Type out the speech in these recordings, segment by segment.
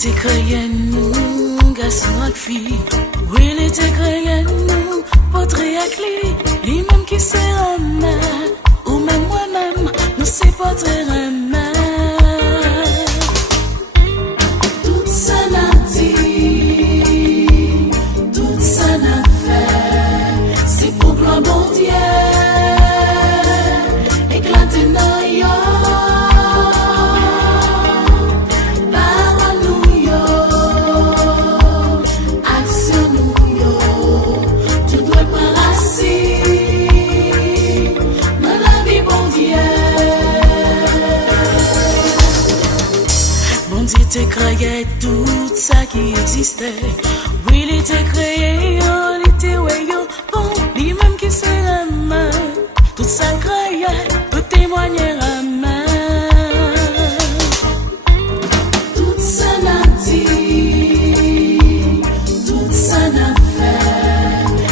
T'es créé nous, garçon et fille. Oui, il t'es créé nous, portrait à clé. Les mêmes qui s'est remis, ou même moi-même, nous c'est portrait remis. Tout ça n'a dit, tout ça n'a fait, c'est pour gloire bon Dieu, éclater dans yo. T'es créé tout ça qui existait. Oui, il était créé, il était ouais, bon, lui-même qui s'est la main. Tout ça créé, peut témoigner à main. Tout ça n'a dit, tout ça n'a fait,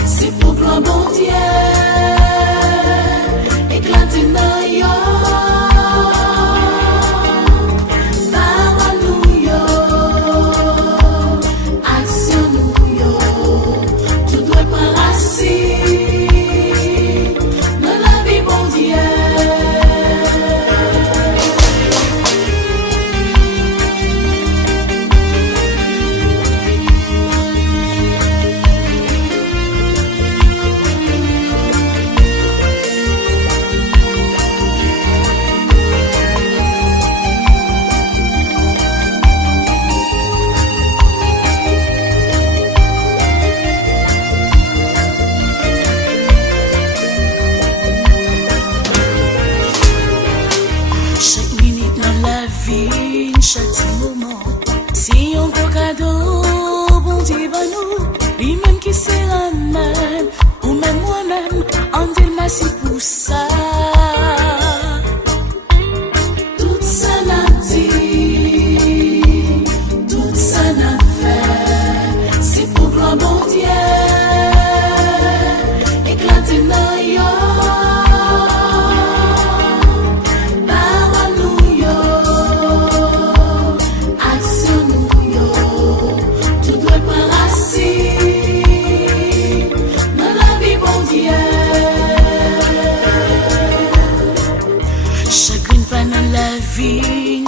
c'est pour gloire bon Dieu, éclater dans yo. Chaque petit moment, si on gros cadeau, bon Dieu va nous, lui-même qui s'est la main, ou même moi-même, on dit merci pour ça. Tout ça n'a dit, tout ça n'a fait, c'est pour gloire bon Dieu, éclater dans yo.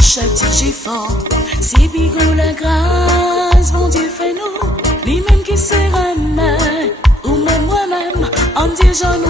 Chaque petit fort, c'est bigot la grâce, bon Dieu fait nous, lui-même qui s'est remis, ou même moi-même, on dit j'en